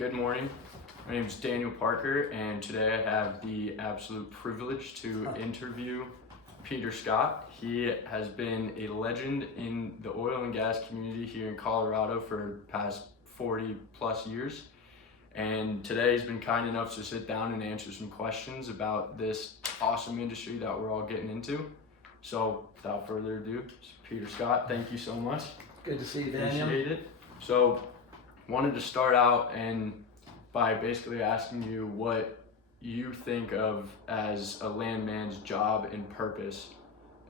Good morning. My name is Daniel Parker, and today I have the absolute privilege to interview Peter Scott. He has been a legend in the oil and gas community here in Colorado for the past 40 plus years. And today he's been kind enough to sit down and answer some questions about this awesome industry that we're all getting into. So without further ado, Peter Scott, thank you so much. Good to see you, Daniel. Appreciate it. So wanted to start out and by basically asking you what you think of as a landman's job and purpose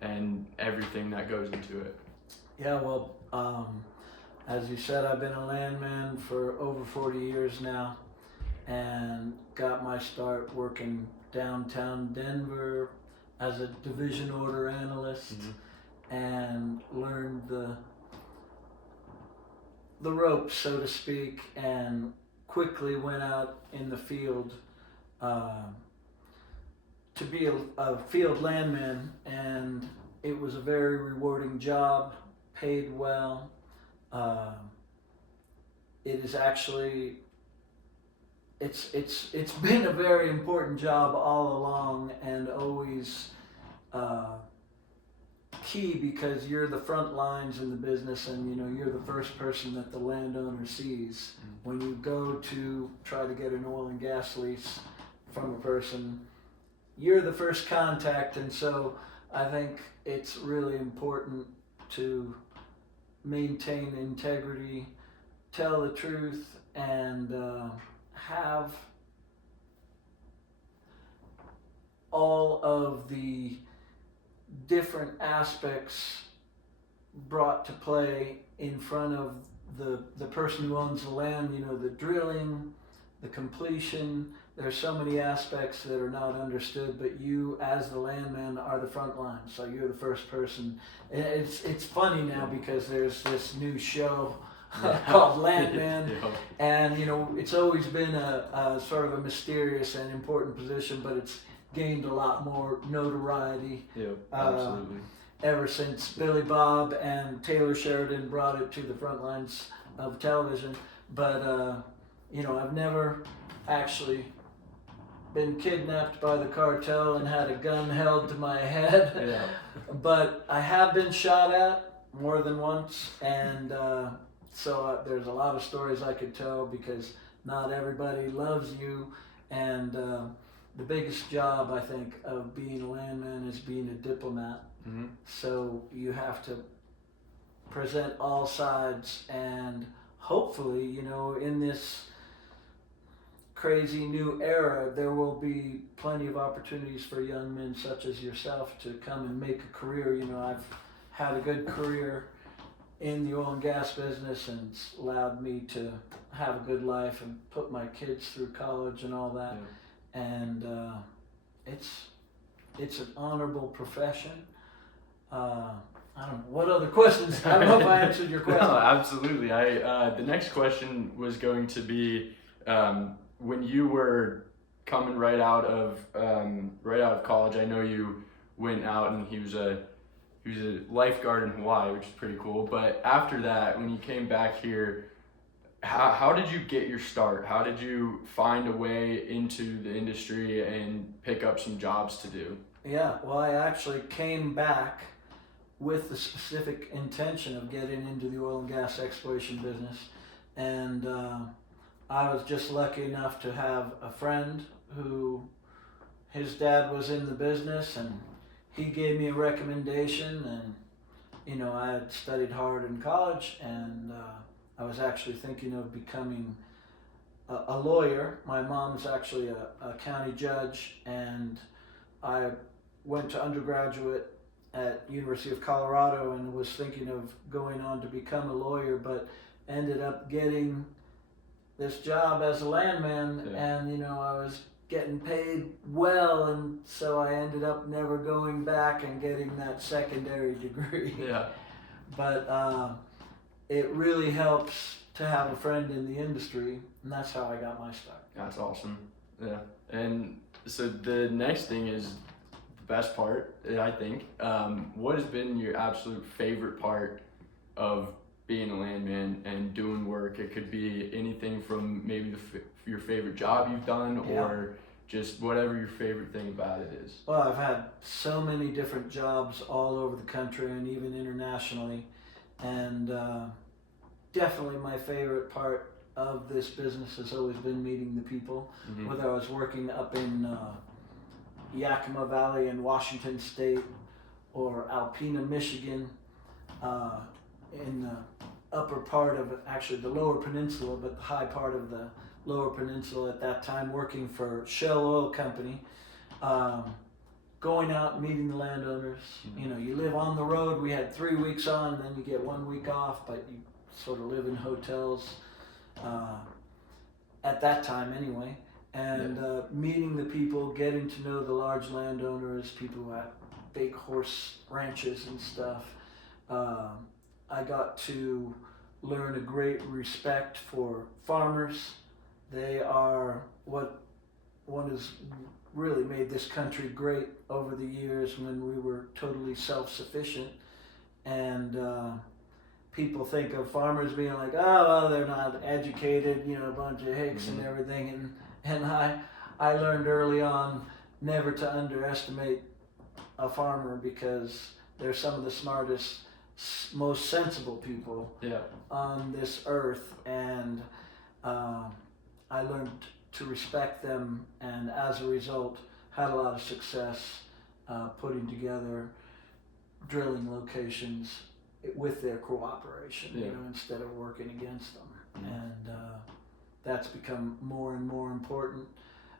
and everything that goes into it. Yeah, well, as you said, I've been a landman for over 40 years now and got my start working downtown Denver as a division order analyst and learned the ropes, so to speak, and quickly went out in the field to be a field landman, and it was a very rewarding job, paid well. It is actually, it's been a very important job all along and always key, because you're the front lines in the business, and you're the first person that the landowner sees when you go to try to get an oil and gas lease from a person. You're the first contact, and so I think it's really important to maintain integrity, tell the truth, and have all of the different aspects brought to play in front of the person who owns the land. The drilling, the completion. There's so many aspects that are not understood, but you as the landman are the front line, so you're the first person. It's funny now because there's this new show called Landman, and it's always been a sort of a mysterious and important position, but it's gained a lot more notoriety Absolutely. Ever since Billy Bob and Taylor Sheridan brought it to the front lines of television. But I've never actually been kidnapped by the cartel and had a gun held to my head. But I have been shot at more than once, and so there's a lot of stories I could tell, because not everybody loves you, and the biggest job, I think, of being a landman is being a diplomat. So you have to present all sides, and hopefully, in this crazy new era, there will be plenty of opportunities for young men such as yourself to come and make a career. I've had a good career in the oil and gas business, and it's allowed me to have a good life and put my kids through college and all that. And it's an honorable profession. I don't know, what other questions? I don't know if I answered your question. No, absolutely. The next question was going to be, when you were coming right out of college, I know you went out and he was a lifeguard in Hawaii, which is pretty cool. But after that, when you came back here, how did you get your start? How did you find a way into the industry and pick up some jobs to do? Yeah, well, I actually came back with the specific intention of getting into the oil and gas exploration business. And I was just lucky enough to have a friend who, his dad was in the business, and he gave me a recommendation. And I had studied hard in college, and I was actually thinking of becoming a lawyer. My mom's actually a county judge, and I went to undergraduate at University of Colorado and was thinking of going on to become a lawyer, but ended up getting this job as a landman. And I was getting paid well, and so I ended up never going back and getting that secondary degree. But it really helps to have a friend in the industry, and that's how I got my start. That's awesome. Yeah. And so the next thing is the best part, I think. What has been your absolute favorite part of being a landman and doing work. It could be anything from maybe your favorite job you've done, or just whatever your favorite thing about it is. Well, I've had so many different jobs all over the country and even internationally, and definitely my favorite part of this business has always been meeting the people. Mm-hmm. Whether I was working up in Yakima Valley in Washington State or Alpena, Michigan, in the upper part of actually the lower peninsula, but the high part of the lower peninsula at that time, working for Shell Oil Company, going out and meeting the landowners. Mm-hmm. You know, you live on the road. We had 3 weeks on, and then you get 1 week off, but you sort of live in hotels at that time anyway. And meeting the people, getting to know the large landowners, people who have big horse ranches and stuff. I got to learn a great respect for farmers. They are what has really made this country great over the years when we were totally self-sufficient. And people think of farmers being like, oh, well, they're not educated, you know, a bunch of hicks and everything. And I learned early on never to underestimate a farmer, because they're some of the smartest, most sensible people on this earth. And I learned to respect them, and as a result had a lot of success putting together drilling locations with their cooperation, you know, instead of working against them. And that's become more and more important.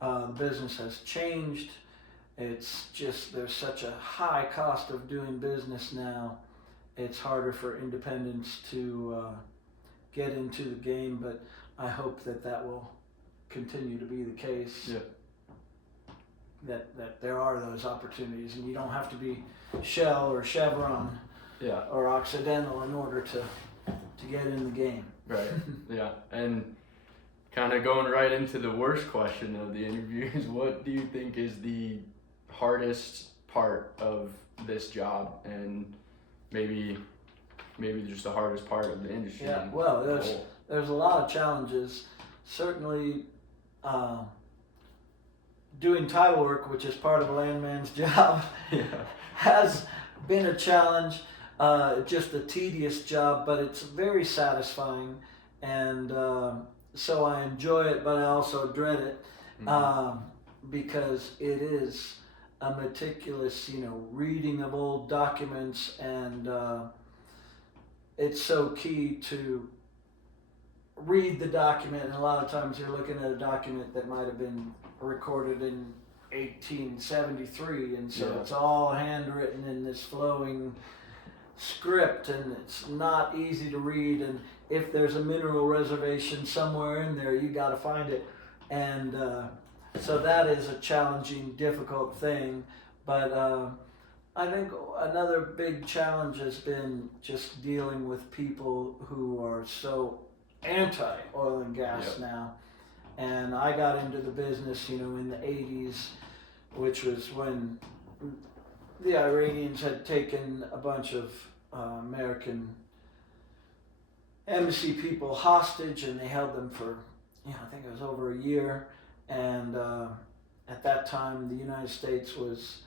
The business has changed. It's just, there's such a high cost of doing business now. It's harder for independents to get into the game, but I hope that will continue to be the case. Yeah. That there are those opportunities, and you don't have to be Shell or Chevron or Occidental in order to get in the game. Right. Yeah. And kind of going right into the worst question of the interview is, what do you think is the hardest part of this job, and maybe just the hardest part of the industry? Yeah. Well, there's a lot of challenges. Certainly, doing title work, which is part of a landman's job, has been a challenge. Just a tedious job, but it's very satisfying, and so I enjoy it, but I also dread it, because it is a meticulous, you know, reading of old documents, and it's so key to read the document. And a lot of times you're looking at a document that might have been recorded in 1873, and so it's all handwritten in this flowing script, and it's not easy to read, and if there's a mineral reservation somewhere in there, you got to find it. And so that is a challenging, difficult thing. But I think another big challenge has been just dealing with people who are so anti-oil and gas now. And I got into the business, you know, in the 80s, which was when the Iranians had taken a bunch of American embassy people hostage, and they held them for, you know, I think it was over a year. And at that time, the United States was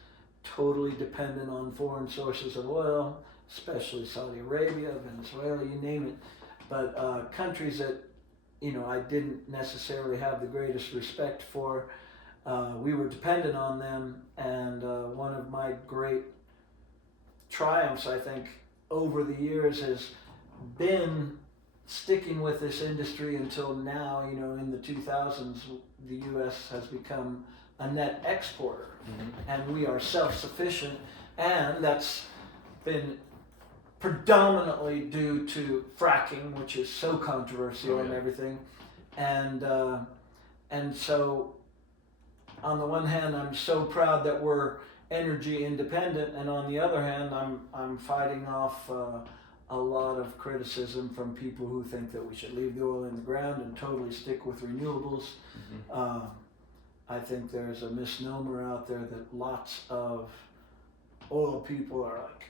totally dependent on foreign sources of oil, especially Saudi Arabia, Venezuela, you name it. But countries that, you know, I didn't necessarily have the greatest respect for, we were dependent on them. And one of my great triumphs, I think, over the years has been sticking with this industry until now. You know, in the 2000s, the U.S. has become a net exporter, and we are self-sufficient, and that's been predominantly due to fracking, which is so controversial and everything. And so on the one hand, I'm so proud that we're energy independent, and on the other hand, I'm fighting off a lot of criticism from people who think that we should leave the oil in the ground and totally stick with renewables. I think there's a misnomer out there that lots of oil people are like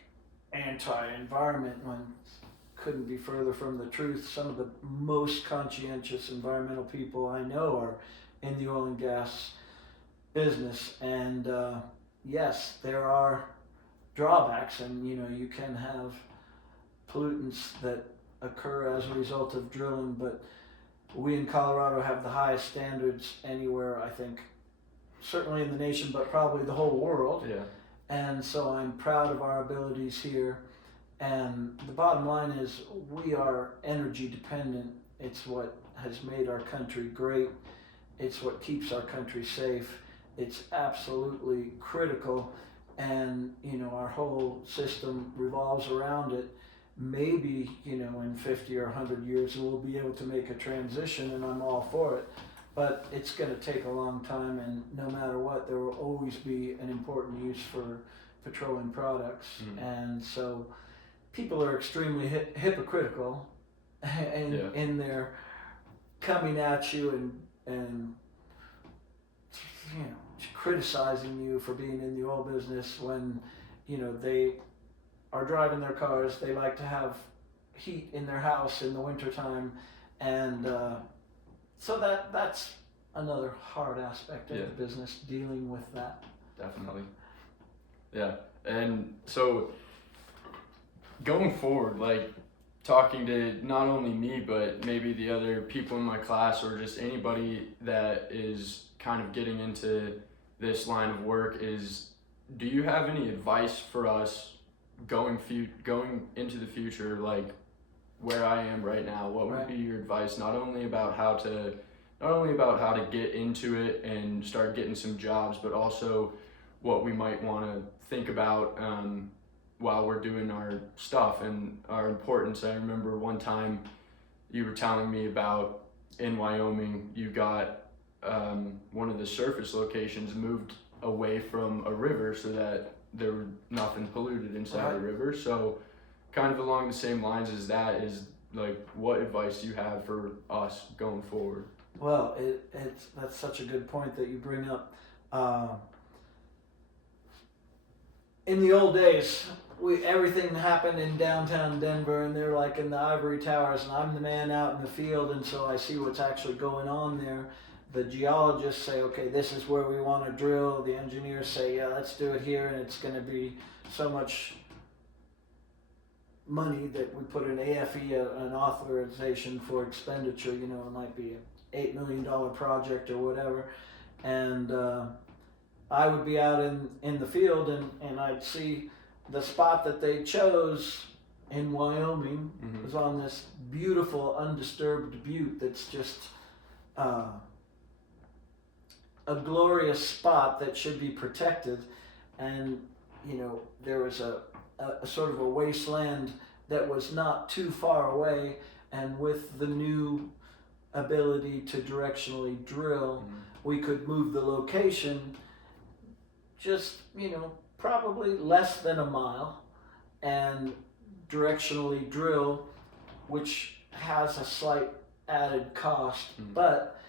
anti-environment, when couldn't be further from the truth. Some of the most conscientious environmental people I know are in the oil and gas business, and yes, there are drawbacks, and you can have pollutants that occur as a result of drilling, but we in Colorado have the highest standards anywhere, I think, certainly in the nation, but probably the whole world. Yeah. And so I'm proud of our abilities here. And the bottom line is we are energy dependent. It's what has made our country great. It's what keeps our country safe. It's absolutely critical. And, our whole system revolves around it. Maybe, in 50 or 100 years, we'll be able to make a transition, and I'm all for it. But it's going to take a long time, and no matter what, there will always be an important use for petroleum products. And so people are extremely hypocritical in their coming at you and criticizing you for being in the oil business when they are driving their cars. They like to have heat in their house in the wintertime, and so that's another hard aspect of the business, dealing with that. Definitely. Yeah. And so going forward, like talking to not only me, but maybe the other people in my class or just anybody that is kind of getting into this line of work, do you have any advice for us going into the future, like where I am right now? What would be your advice, not only about how to get into it and start getting some jobs, but also what we might want to think about while we're doing our stuff and our importance? I remember one time you were telling me about in Wyoming, you got one of the surface locations moved away from a river so that there were nothing polluted inside the river. So kind of along the same lines as that, is like, what advice do you have for us going forward? Well, that's such a good point that you bring up. In the old days, everything happened in downtown Denver, and they're like in the ivory towers, and I'm the man out in the field, and so I see what's actually going on there. The geologists say, okay, this is where we want to drill. The engineers say, yeah, let's do it here, and it's going to be so much money that we put an AFE, an authorization for expenditure. It might be an $8 million project or whatever. And I would be out in the field, and I'd see the spot that they chose in Wyoming was on this beautiful undisturbed butte that's just a glorious spot that should be protected. And there was a sort of a wasteland that was not too far away, and with the new ability to directionally drill, we could move the location just probably less than a mile and directionally drill, which has a slight added cost. But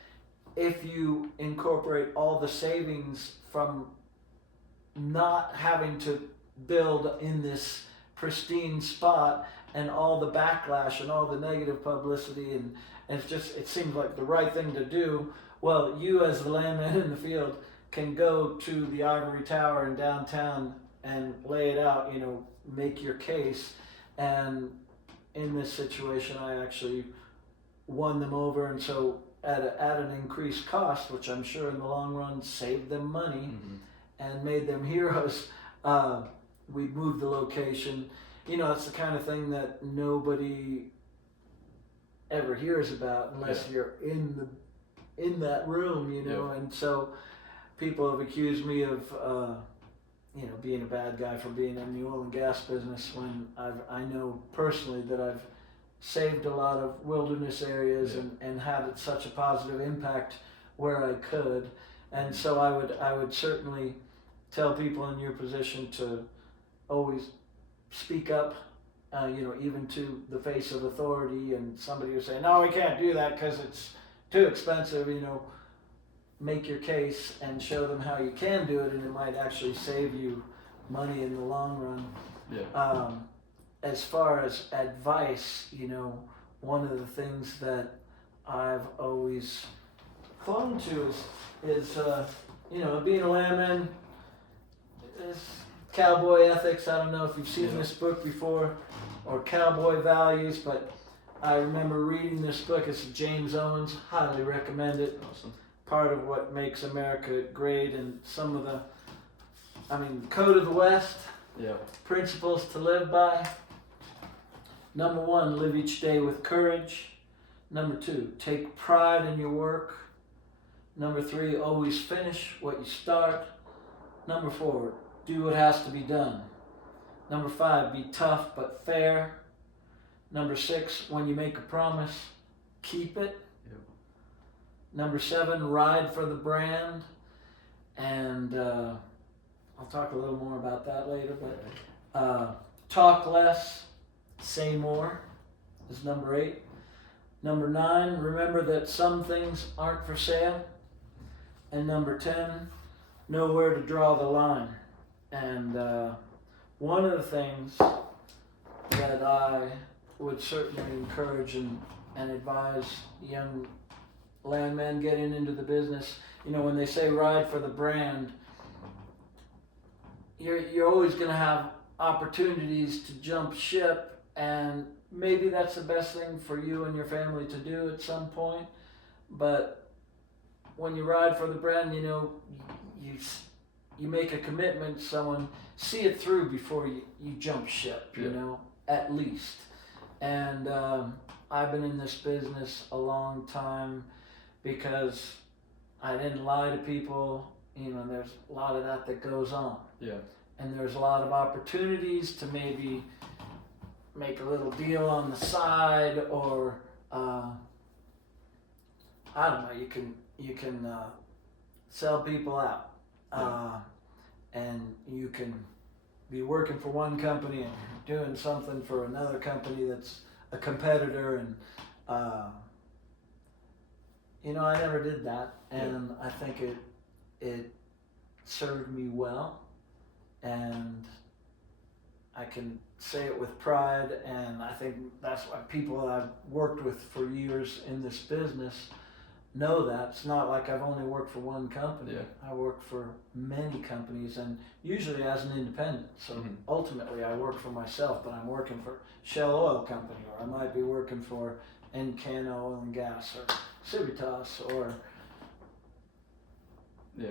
if you incorporate all the savings from not having to build in this pristine spot and all the backlash and all the negative publicity, and it seems like the right thing to do, well, you as the landman in the field can go to the ivory tower in downtown and lay it out, make your case. And in this situation, I actually won them over, and so at an increased cost, which I'm sure in the long run saved them money and made them heroes, we moved the location. It's the kind of thing that nobody ever hears about unless you're in that room, and so people have accused me of being a bad guy for being in the oil and gas business, when I know personally that I've saved a lot of wilderness areas and had such a positive impact where I could. And so I would certainly tell people in your position to always speak up, even to the face of authority, and somebody would say, no, we can't do that because it's too expensive. Make your case and show them how you can do it, and it might actually save you money in the long run. as far as advice, one of the things that I've always clung to is being a landman is cowboy ethics. I don't know if you've seen this book before, or cowboy values, but I remember reading this book. It's James Owens. Highly recommend it. Awesome. Part of what makes America great, and some of the, Code of the West. Yeah. Principles to live by. Number 1, live each day with courage. Number 2, take pride in your work. Number 3, always finish what you start. Number 4, do what has to be done. Number 5, be tough but fair. Number 6, when you make a promise, keep it. Yep. Number 7, ride for the brand. And I'll talk a little more about that later, but talk less, say more is number 8. Number 9, remember that some things aren't for sale. And number 10, know where to draw the line. And one of the things that I would certainly encourage and advise young landmen getting into the business, when they say ride for the brand, you're always going to have opportunities to jump ship, and maybe that's the best thing for you and your family to do at some point. But when you ride for the brand, you make a commitment to someone, see it through before you jump ship, at least. And I've been in this business a long time because I didn't lie to people. There's a lot of that goes on. Yeah. And there's a lot of opportunities to maybe make a little deal on the side, or I don't know. You can sell people out, and you can be working for one company and doing something for another company that's a competitor, and I never did that, and I think it served me well, and I can say it with pride, and I think that's why people I've worked with for years in this business know that. It's not like I've only worked for one company. Yeah. I work for many companies, and usually as an independent. So ultimately I work for myself, but I'm working for Shell Oil Company, or I might be working for Encana Oil and Gas, or Civitas, or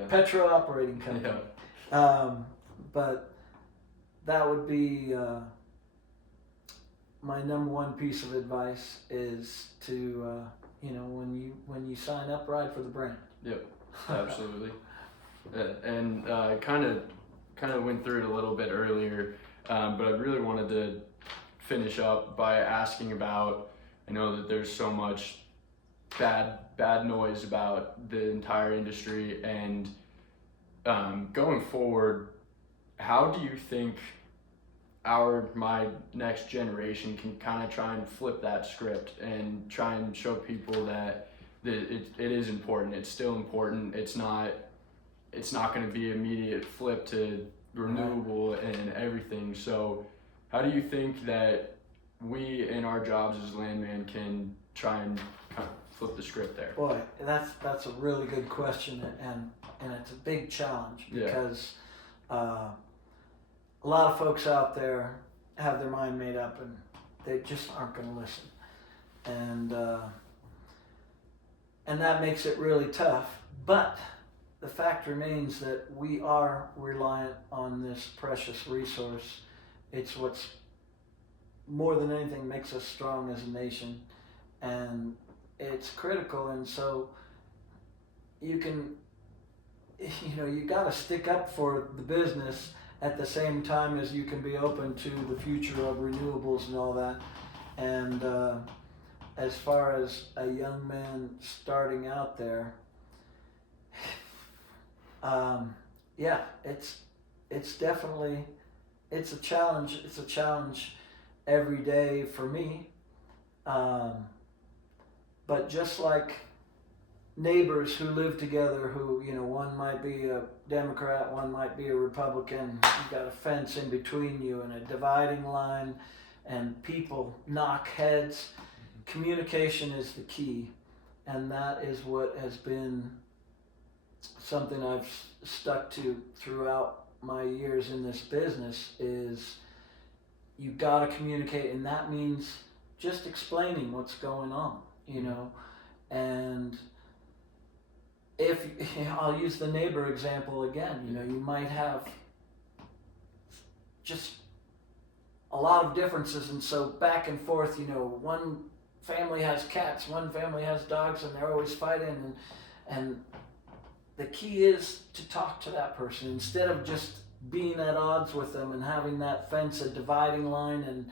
Petro Operating Company. Yeah. But that would be my number 1 piece of advice, is to when you sign up, ride for the brand. Yep, absolutely. And kind of went through it a little bit earlier, but I really wanted to finish up by asking about, I know that there's so much bad noise about the entire industry, and going forward, how do you think my next generation can kind of try and flip that script and try and show people that it is important? It's still important. It's not going to be immediate flip to renewable and everything. So how do you think that we in our jobs as landman can try and kind of flip the script there? Boy, that's a really good question, and it's a big challenge, because a lot of folks out there have their mind made up, and they just aren't going to listen, and that makes it really tough. But the fact remains that we are reliant on this precious resource. It's what's more than anything makes us strong as a nation, and it's critical. And so you got to stick up for the business at the same time as you can be open to the future of renewables and all that. And as far as a young man starting out there, it's definitely, it's a challenge. It's a challenge every day for me. But just like neighbors who live together, who, one might be a Democrat, one might be a Republican, you've got a fence in between you and a dividing line, and people knock heads. Communication is the key, and that is what has been something I've stuck to throughout my years in this business. Is you got to communicate, and that means just explaining what's going on, you know. And if I'll use the neighbor example again, you know, you might have just a lot of differences, and so back and forth, you know, one family has cats, one family has dogs, and they're always fighting, and the key is to talk to that person instead of just being at odds with them and having that fence a dividing line and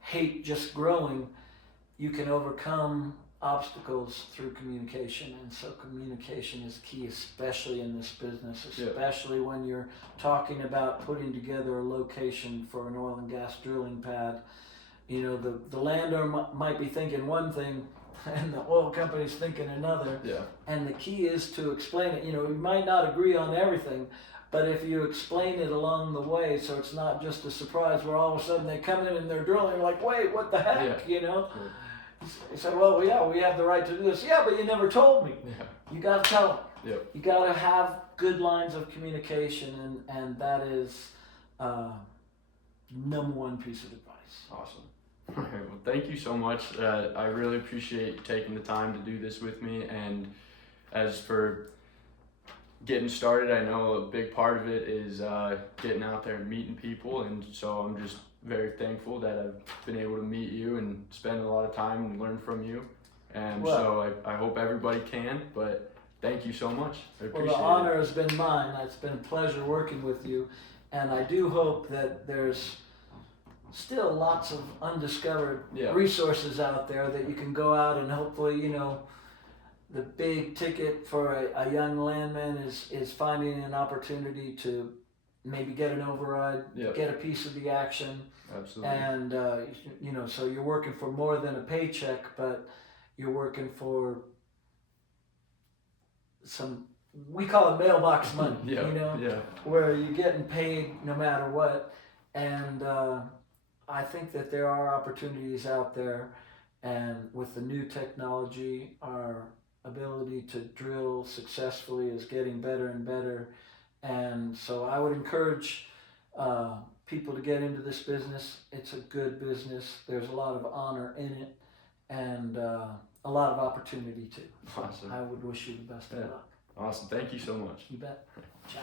hate just growing. You can overcome obstacles through communication, and so communication is key, especially in this business, especially when you're talking about putting together a location for an oil and gas drilling pad. You know, the landowner might be thinking one thing and the oil company's thinking another. Yeah. And the key is to explain it. You know, we might not agree on everything, but if you explain it along the way, so it's not just a surprise where all of a sudden they come in and they're drilling, you're like, wait, what the heck, you know? You say, well, yeah, we have the right to do this. Yeah, but you never told me. Yeah. You got to tell them. Yep. You got to have good lines of communication, and that is number one piece of advice. Awesome. All right, well, thank you so much. I really appreciate you taking the time to do this with me. And as for getting started, I know a big part of it is getting out there and meeting people. And so I'm just very thankful that I've been able to meet you and spend a lot of time and learn from you. And so I hope everybody can, but thank you so much. I appreciate the honor has been mine. It's been a pleasure working with you. And I do hope that there's still lots of undiscovered resources out there that you can go out and hopefully, you know, the big ticket for a young landman is finding an opportunity to maybe get an override, get a piece of the action. Absolutely. And, you know, so you're working for more than a paycheck, but you're working for some, we call it mailbox money, you know, where you're getting paid no matter what. And I think that there are opportunities out there, and with the new technology, our ability to drill successfully is getting better and better. And so I would encourage people to get into this business. It's a good business. There's a lot of honor in it, and a lot of opportunity too. Awesome. I would wish you the best of luck. Awesome. Thank you so much. You bet. Ciao.